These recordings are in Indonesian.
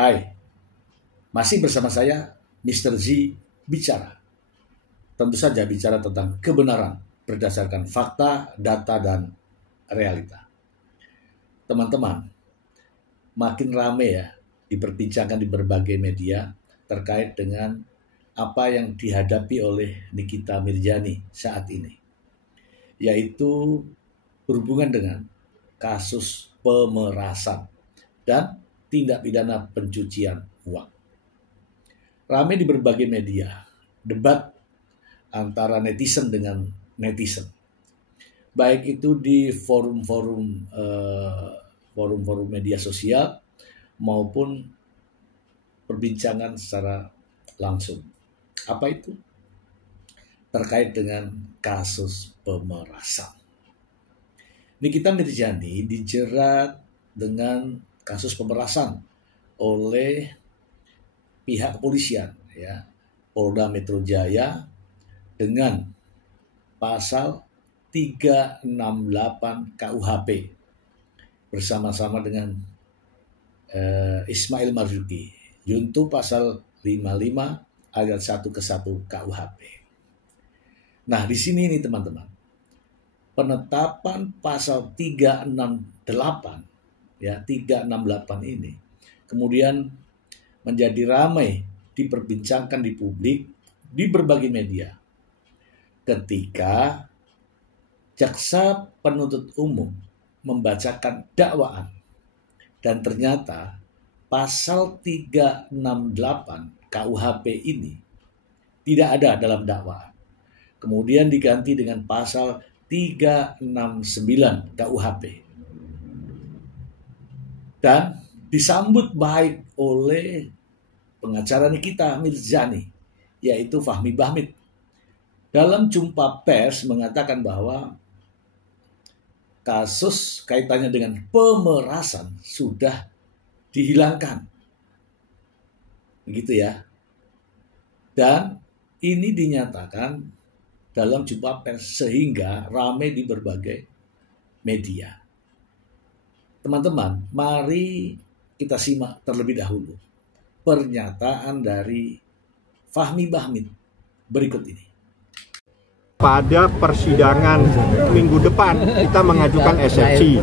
Hai, masih bersama saya Mr. Z bicara. Tentu saja bicara tentang kebenaran berdasarkan fakta, data, dan realita. Teman-teman, makin rame ya diperbincangkan di berbagai media terkait dengan apa yang dihadapi oleh Nikita Mirzani saat ini, yaitu berhubungan dengan kasus pemerasan dan tindak pidana pencucian uang. Ramai di berbagai media, debat antara netizen dengan netizen. Baik itu di forum-forum media sosial maupun perbincangan secara langsung. Apa itu? Terkait dengan kasus pemerasan. Nikita Mirzani dijerat dengan kasus pemerasan oleh pihak kepolisian, ya, Polda Metro Jaya dengan pasal 368 KUHP bersama-sama dengan Ismail Marzuki, junto pasal 55 ayat 1 ke 1 KUHP. Nah, di sini nih teman-teman, penetapan pasal 368 ini kemudian menjadi ramai diperbincangkan di publik di berbagai media ketika jaksa penuntut umum membacakan dakwaan dan ternyata pasal 368 KUHP ini tidak ada dalam dakwaan. Kemudian diganti dengan pasal 369 KUHP. Dan disambut baik oleh pengacara Nikita Mirzani, yaitu Fahmi Bahmid. Dalam jumpa pers mengatakan bahwa kasus kaitannya dengan pemerasan sudah dihilangkan. Begitu ya. Dan ini dinyatakan dalam jumpa pers sehingga ramai di berbagai media. Teman-teman, mari kita simak terlebih dahulu pernyataan dari Fahmi Bahmid berikut ini. Pada persidangan minggu depan kita mengajukan eksepsi.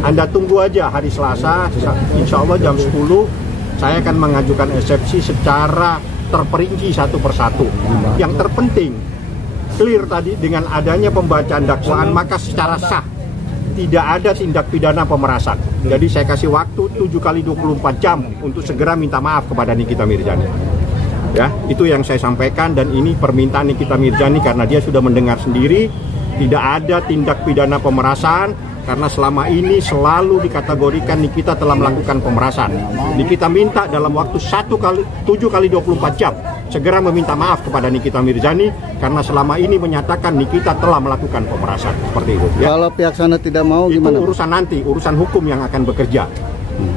Anda tunggu aja hari Selasa, insya Allah jam 10 saya akan mengajukan eksepsi secara terperinci satu persatu. Yang terpenting, clear tadi dengan adanya pembacaan dakwaan maka secara sah tidak ada tindak pidana pemerasan. Jadi saya kasih waktu 7 kali 24 jam untuk segera minta maaf kepada Nikita Mirzani. Ya, itu yang saya sampaikan dan ini permintaan Nikita Mirzani karena dia sudah mendengar sendiri tidak ada tindak pidana pemerasan karena selama ini selalu dikategorikan Nikita telah melakukan pemerasan. Nikita minta dalam waktu 7 kali 24 jam segera meminta maaf kepada Nikita Mirzani karena selama ini menyatakan Nikita telah melakukan pemerasan. Seperti itu ya. Kalau pihak sana tidak mau gimana? Itu urusan nanti, urusan hukum yang akan bekerja.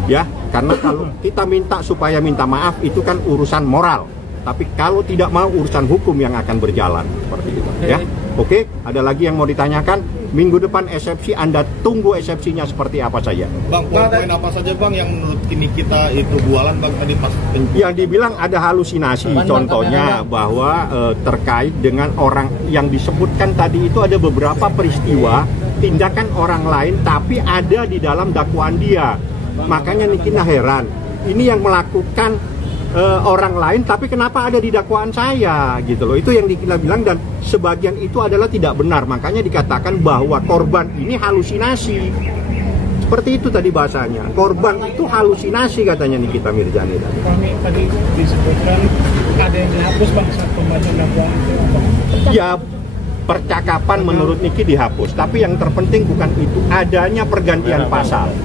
Ya, karena kalau kita minta supaya minta maaf itu kan urusan moral. Tapi kalau tidak mau urusan hukum yang akan berjalan seperti itu ya. Oke, ada lagi yang mau ditanyakan? Minggu depan eksepsi, Anda tunggu eksepsinya seperti apa saja. Bang, poin apa saja Bang yang menurut kita itu bualan Bang tadi pas? Yang dibilang ada halusinasi, contohnya bahwa terkait dengan orang yang disebutkan tadi itu ada beberapa peristiwa tindakan orang lain tapi ada di dalam dakwaan dia. Makanya Nikita heran, ini yang melakukan orang lain tapi kenapa ada di dakwaan saya gitu loh. Itu yang kita bilang dan sebagian itu adalah tidak benar. Makanya dikatakan bahwa korban ini halusinasi. Seperti itu tadi bahasanya. Korban itu halusinasi katanya Nikita Mirzani tadi. Kami tadi disebutkan ada yang dihapus Bang saat pembacaan dakwaan itu. Ya, percakapan menurut Niki dihapus, tapi yang terpenting bukan itu, adanya pergantian pasal.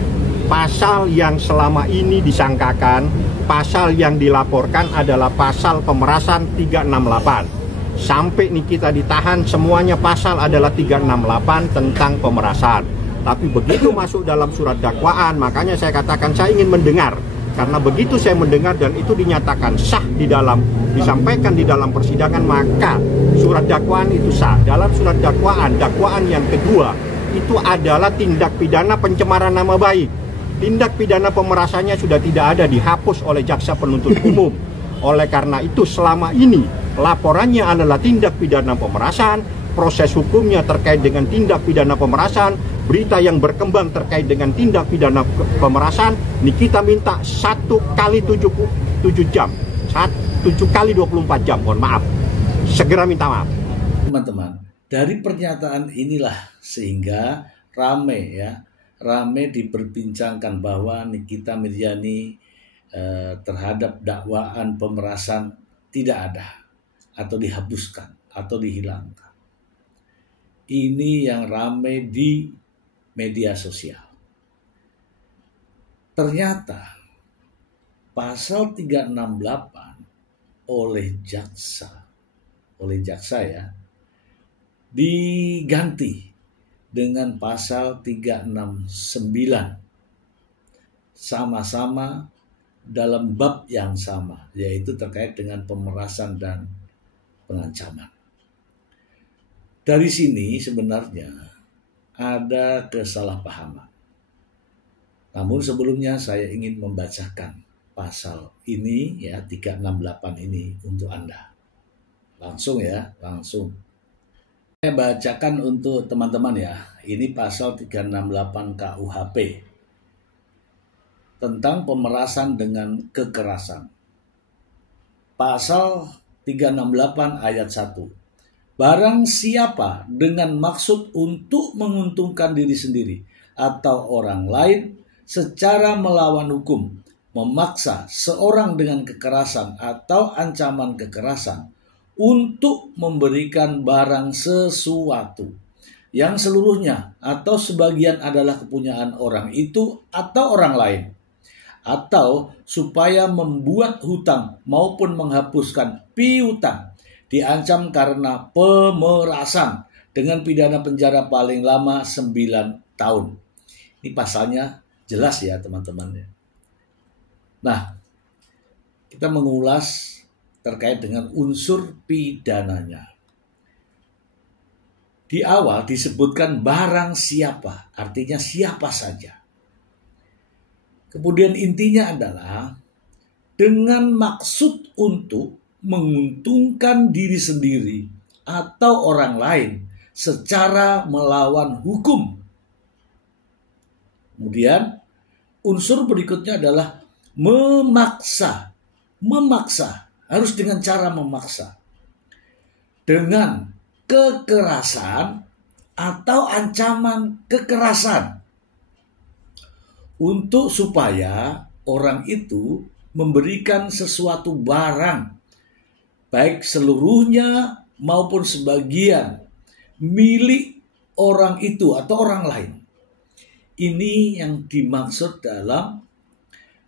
Pasal yang selama ini disangkakan, pasal yang dilaporkan adalah pasal pemerasan 368. Sampai Nikita ditahan, semuanya pasal adalah 368 tentang pemerasan. Tapi begitu masuk dalam surat dakwaan, makanya saya katakan saya ingin mendengar. Karena begitu saya mendengar dan itu dinyatakan sah di dalam, disampaikan di dalam persidangan, maka surat dakwaan itu sah. Dalam surat dakwaan yang kedua, itu adalah tindak pidana pencemaran nama baik. Tindak pidana pemerasannya sudah tidak ada, dihapus oleh jaksa penuntut umum. Oleh karena itu selama ini laporannya adalah tindak pidana pemerasan, proses hukumnya terkait dengan tindak pidana pemerasan, berita yang berkembang terkait dengan tindak pidana pemerasan, ini kita minta 1 kali 7 jam, 7 kali 24 jam, mohon maaf. Segera minta maaf. Teman-teman, dari pernyataan inilah sehingga rame diperbincangkan bahwa Nikita Mirzani terhadap dakwaan pemerasan tidak ada atau dihapuskan atau dihilangkan. Ini yang rame di media sosial. Ternyata pasal 368 oleh jaksa ya diganti dengan pasal 369, sama-sama dalam bab yang sama, yaitu terkait dengan pemerasan dan pengancaman. Dari sini sebenarnya ada kesalahpahaman. Namun sebelumnya saya ingin membacakan pasal ini ya, 368 ini untuk Anda. Langsung. Saya bacakan untuk teman-teman ya. Ini pasal 368 KUHP tentang pemerasan dengan kekerasan. Pasal 368 ayat 1. Barang siapa dengan maksud untuk menguntungkan diri sendiri atau orang lain secara melawan hukum, memaksa seorang dengan kekerasan atau ancaman kekerasan untuk memberikan barang sesuatu yang seluruhnya atau sebagian adalah kepunyaan orang itu atau orang lain, atau supaya membuat hutang maupun menghapuskan piutang, diancam karena pemerasan dengan pidana penjara paling lama 9 tahun. Ini pasalnya jelas ya teman-teman. Nah, kita mengulas terkait dengan unsur pidananya. Di awal disebutkan barang siapa, artinya siapa saja. Kemudian intinya adalah dengan maksud untuk menguntungkan diri sendiri atau orang lain secara melawan hukum. Kemudian unsur berikutnya adalah memaksa, harus dengan cara memaksa, dengan kekerasan atau ancaman kekerasan, untuk supaya orang itu memberikan sesuatu barang, baik seluruhnya maupun sebagian, milik orang itu atau orang lain. Ini yang dimaksud dalam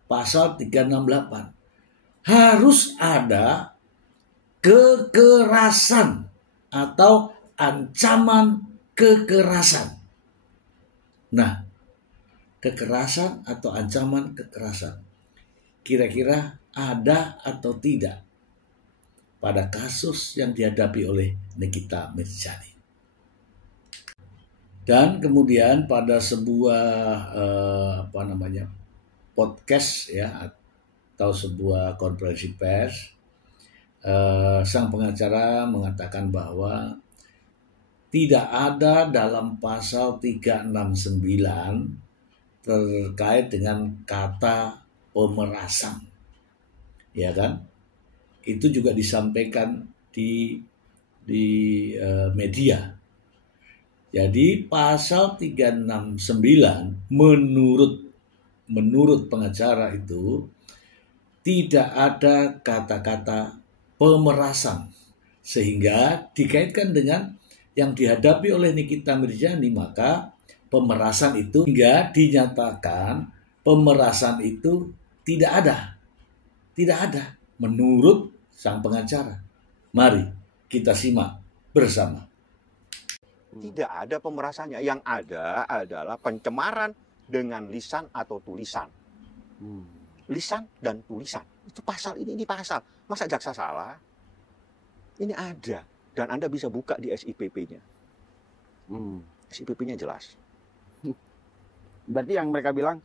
pasal 368. Harus ada kekerasan atau ancaman kekerasan. Nah, kekerasan atau ancaman kekerasan kira-kira ada atau tidak pada kasus yang dihadapi oleh Nikita Mirzani. Dan kemudian pada sebuah podcast ya atau sebuah konferensi pers, sang pengacara mengatakan bahwa tidak ada dalam pasal 369 terkait dengan kata pemerasan, ya kan? Itu juga disampaikan di media. Jadi pasal 369 menurut pengacara itu tidak ada kata-kata pemerasan, sehingga dikaitkan dengan yang dihadapi oleh Nikita Mirzani, maka pemerasan itu hingga dinyatakan pemerasan itu tidak ada menurut sang pengacara. Mari kita simak bersama. Tidak ada pemerasannya, yang ada adalah pencemaran dengan lisan atau tulisan. Lisan dan tulisan. Itu pasal ini pasal. Masa jaksa salah? Ini ada. Dan Anda bisa buka di SIPP-nya. SIPP-nya jelas. Berarti yang mereka bilang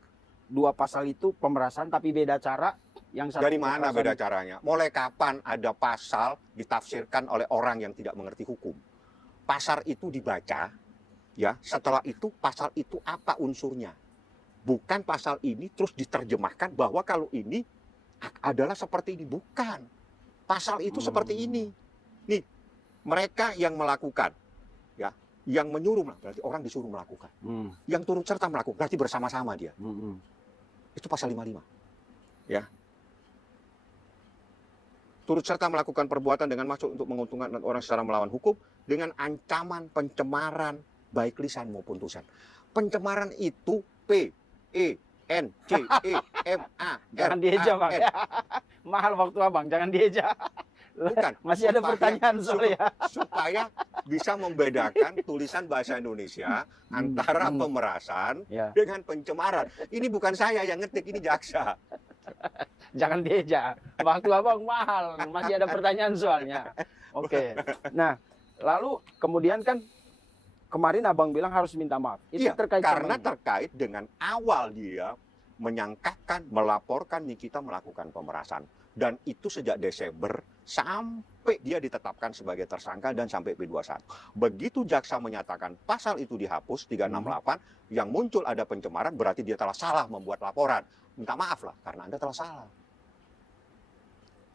dua pasal itu pemerasan tapi beda cara? Yang satu Dari mana pemerasan- beda caranya? Mulai kapan ada pasal ditafsirkan oleh orang yang tidak mengerti hukum? Pasal itu dibaca, ya. Setelah itu pasal itu apa unsurnya? Bukan pasal ini terus diterjemahkan bahwa kalau ini adalah seperti ini. Bukan. Pasal itu seperti ini. Nih, mereka yang melakukan, ya, yang menyuruh, berarti orang disuruh melakukan. Yang turut serta melakukan, berarti bersama-sama dia. Itu pasal 55. Ya. Turut serta melakukan perbuatan dengan maksud untuk menguntungkan orang secara melawan hukum dengan ancaman pencemaran baik lisan maupun tulisan. Pencemaran itu P, E, N, C, E, M, A, Jangan R, dieja, A, Bang. N. Mahal waktu Abang, jangan dieja. Bukan. Masih ada pertanyaan, sorry ya. Supaya bisa membedakan tulisan bahasa Indonesia antara pemerasan Ya. dengan pencemaran. Ini bukan saya yang ngetik, ini jaksa. Jangan dieja. Waktu Abang mahal. Masih ada pertanyaan soalnya. Oke. Nah, lalu kemudian kan kemarin Abang bilang harus minta maaf. Itu Iya, terkait karena sama ini. terkait dengan awal dia menyangkakan, melaporkan Nikita melakukan pemerasan. Dan itu sejak Desember sampai dia ditetapkan sebagai tersangka dan sampai P21. Begitu jaksa menyatakan pasal itu dihapus 368, yang muncul ada pencemaran, berarti dia telah salah membuat laporan. Minta maaf lah, karena Anda telah salah.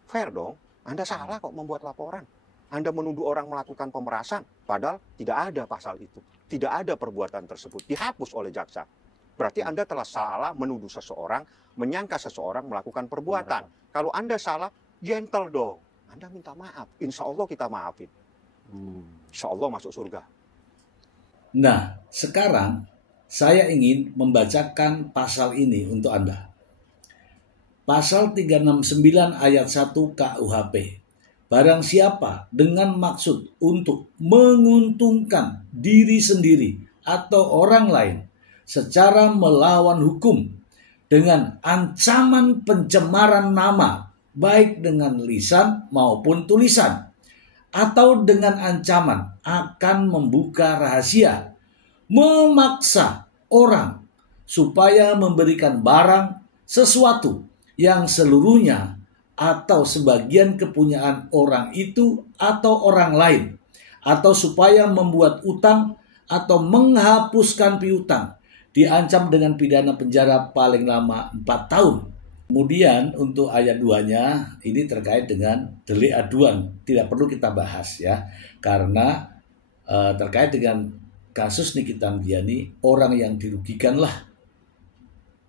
Fair dong, Anda salah kok membuat laporan. Anda menuduh orang melakukan pemerasan, padahal tidak ada pasal itu. Tidak ada perbuatan tersebut, dihapus oleh jaksa. Berarti Anda telah salah menuduh seseorang, menyangka seseorang melakukan perbuatan. Kalau Anda salah, gentle dong. Anda minta maaf, insya Allah kita maafin. Insya Allah masuk surga. Nah, sekarang saya ingin membacakan pasal ini untuk Anda. Pasal 369 ayat 1 KUHP. Barang siapa dengan maksud untuk menguntungkan diri sendiri atau orang lain secara melawan hukum dengan ancaman pencemaran nama baik dengan lisan maupun tulisan atau dengan ancaman akan membuka rahasia, memaksa orang supaya memberikan barang sesuatu yang seluruhnya atau sebagian kepunyaan orang itu atau orang lain, atau supaya membuat utang atau menghapuskan piutang, diancam dengan pidana penjara paling lama 4 tahun. Kemudian untuk ayat 2-nya ini terkait dengan delik aduan, tidak perlu kita bahas ya, karena terkait dengan kasus Nikita Milyani, orang yang dirugikanlah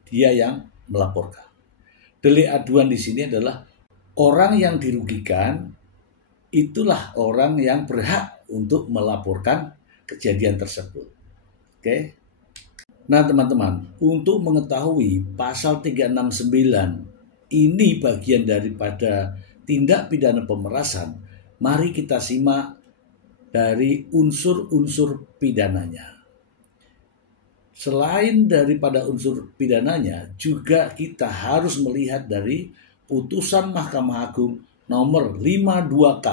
dia yang melaporkan. Delik aduan di sini adalah orang yang dirugikan, itulah orang yang berhak untuk melaporkan kejadian tersebut. Oke. Nah teman-teman, untuk mengetahui pasal 369 ini bagian daripada tindak pidana pemerasan, mari kita simak dari unsur-unsur pidananya. Selain daripada unsur pidananya, juga kita harus melihat dari putusan Mahkamah Agung nomor 52K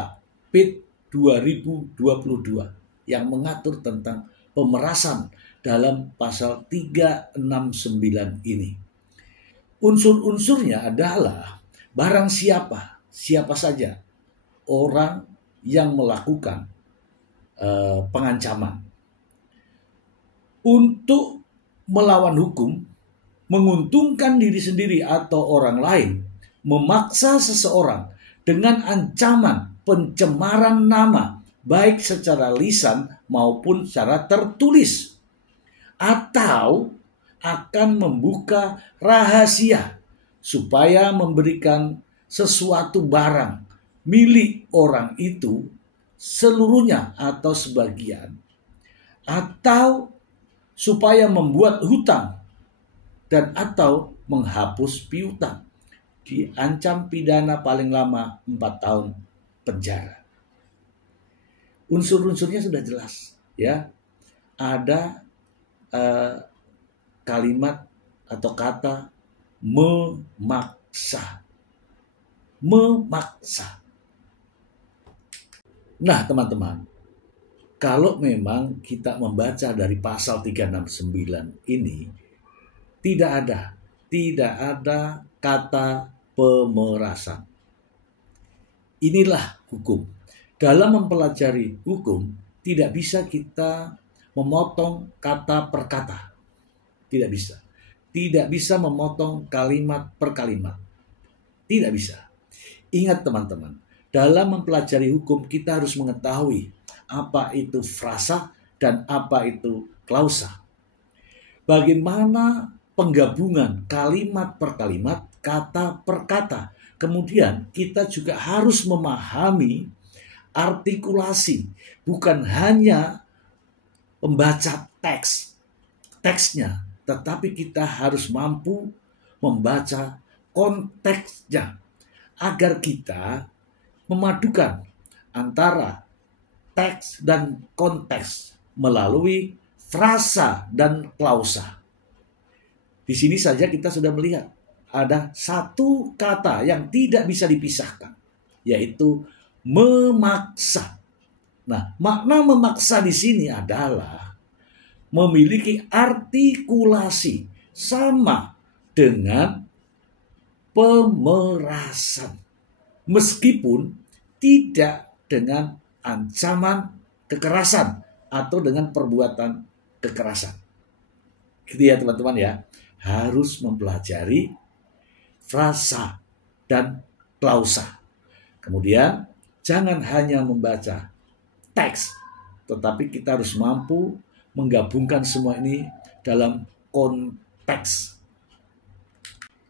PIT 2022 yang mengatur tentang pemerasan dalam pasal 369 ini. Unsur-unsurnya adalah barang siapa saja orang yang melakukan pengancaman untuk melawan hukum, menguntungkan diri sendiri atau orang lain, memaksa seseorang dengan ancaman pencemaran nama baik secara lisan maupun secara tertulis, atau akan membuka rahasia supaya memberikan sesuatu barang milik orang itu seluruhnya atau sebagian, atau supaya membuat hutang dan atau menghapus piutang, diancam pidana paling lama 4 tahun penjara. Unsur-unsurnya sudah jelas ya. Ada kalimat atau kata memaksa. Memaksa. Nah teman-teman, kalau memang kita membaca dari pasal 369 ini, tidak ada tidak ada kata pemerasan. Inilah hukum. Dalam mempelajari hukum, tidak bisa kita memotong kata per kata. Tidak bisa. Tidak bisa memotong kalimat per kalimat. Tidak bisa. Ingat teman-teman, dalam mempelajari hukum kita harus mengetahui apa itu frasa dan apa itu klausa. Bagaimana penggabungan kalimat per kalimat, kata per kata. Kemudian kita juga harus memahami artikulasi, bukan hanya membaca teksnya, tetapi kita harus mampu membaca konteksnya agar kita memadukan antara teks dan konteks melalui frasa dan klausa. Di sini saja kita sudah melihat ada satu kata yang tidak bisa dipisahkan, yaitu memaksa. Nah, makna memaksa di sini adalah memiliki artikulasi sama dengan pemerasan, meskipun tidak dengan ancaman kekerasan atau dengan perbuatan kekerasan. Gitu ya teman-teman ya, harus mempelajari frasa dan klausa. Kemudian jangan hanya membaca teks, tetapi kita harus mampu menggabungkan semua ini dalam konteks.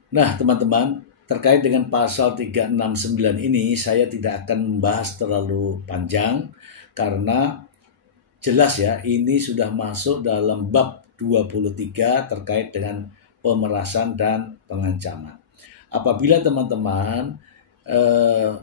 Nah teman-teman, terkait dengan pasal 369 ini saya tidak akan membahas terlalu panjang karena jelas ya ini sudah masuk dalam bab 23 terkait dengan pemerasan dan pengancaman. Apabila teman-teman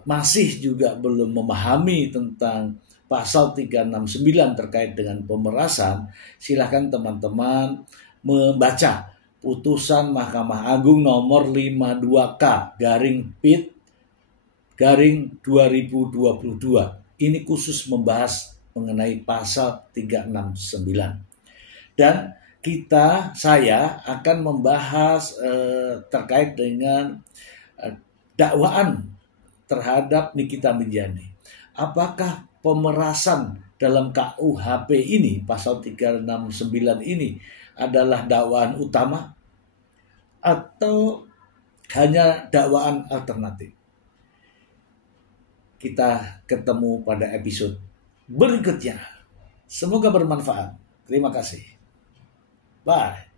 masih juga belum memahami tentang pasal 369 terkait dengan pemerasan, silakan teman-teman membaca putusan Mahkamah Agung nomor 52K/PIT/2022. Ini khusus membahas mengenai pasal 369. Dan saya akan membahas terkait dengan dakwaan terhadap Nikita Milyani. Apakah pemerasan dalam KUHP ini, pasal 369 ini adalah dakwaan utama atau hanya dakwaan alternatif? Kita ketemu pada episode berikutnya. Semoga bermanfaat. Terima kasih. Bye.